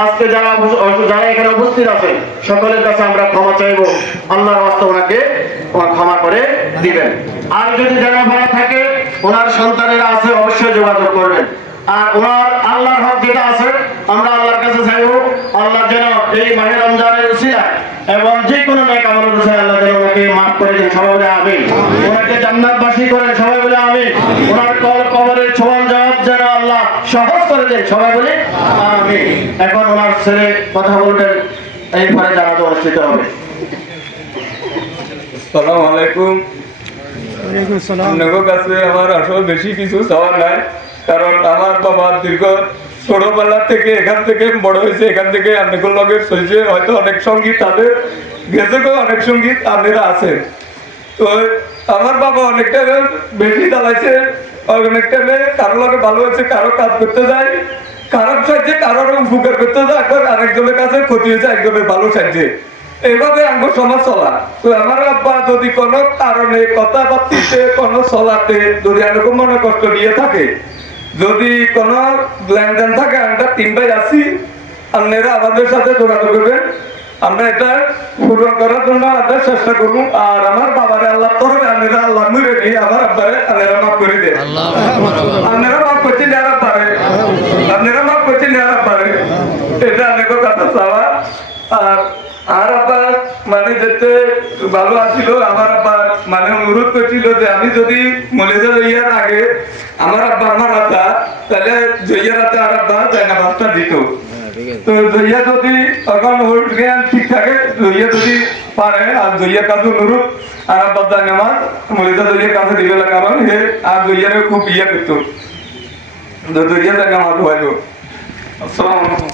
আজকে যারা এখানে উপস্থিত আছেন সকলের কাছে আমরা ক্ষমা চাইবো, আল্লাহর ওয়াস্তে ওনাকে ক্ষমা করে দিবেন। আর যদি জানা ভালো থাকে, ওনার সন্তানেরা আছে, অবশ্যই যোগাযোগ করবেন। আর ওনার আল্লাহর হক যেটা আছে আমরা আল্লাহর কাছে চাইবো, আল্লাহ যেন এই মাহে রমজানের উসিলায় এবং যে কোনো নেক আমলের উসিলায় আল্লাহ যেন ওনাকে মাফ করে দেন, সবাই বলে আমিন। ওনাকে জান্নাতবাসী করেন, সবাই বলে আমিন। ওনার কবরের সওয়াল জবাব যেন আল্লাহ সহজ করে দেন, সবাই বলে আমিন। এখন ওনার ছেলে কথা বলবেন, এরপরে জানাজা অনুষ্ঠিত হবে। আসসালামু আলাইকুম। আপনাদের কাছে আমার আসলে বেশি কিছু চাওয়ার নাই, কারণ আমার বাবা দীর্ঘ ছোটবেলা থেকে এখান থেকে বড় হয়েছে, এখান থেকে অনেকের লগে চলছে, হয়তো অনেক সঙ্গীত তাদের গেছে, অনেক সঙ্গীত আপনারা আছে। তো আমার বাবা অনেকটা বেশি চালাইছে, অনেকটা কারো লগে ভালো হয়েছে, কারো কাজ করতে যায়, খারাপ সাহায্যে কারোর উপকার করতে যায়, একবার আরেকজনের কাছে ক্ষতি হয়েছে, একজনের ভালো সাহায্যে, এইভাবে আমার সমাজ চলা। তো আমার আব্বা যদি কোনো কারণে কথাবার্তিতে কোনো চলাতে যদি এরকম মনে কষ্ট দিয়ে থাকে, যদি কোনো লেনদেন থাকে, আমরা 3 ভাই আছি, আপনারা আমাদের সাথে যোগাযোগ করবেন, আমরা এটা পূরণ করার জন্য আমরা চেষ্টা করবো। আর আমার বাবারে আল্লাহ তরফে আপনারা আল্লাহ মুড়ে দিয়ে আমার আব্বারে আপনারা মাফ করে দেন, আপনারা মাফ করছেন আর আব্বারে, আপনারা মাফ করছেন আর আব্বারে, এটা অনেকের কথা চাওয়া। আর আব্বা মানে যেতে ভালো আসিল, আমার আব্বা মানে অনুরোধ করছিল যে আমি যদি মলেজা জইয়ার আগে আমার আব্বা আমার আব্বা, তাহলে জইয়ার হাতে আর আব্বা জায়গা বাসটা দিত। তো জইয়া যদি তখন ওর জ্ঞান ঠিক থাকে, জইয়া যদি পারে, আর জইয়ার কাছে অনুরোধ আর আব্বা জায়গা আমার মলেজা জইয়ার কাছে দিবে, কারণ হে আর জইয়ারে খুব ইয়ে করতো, জইয়া জায়গা আমার হইল। আসসালামু আলাইকুম।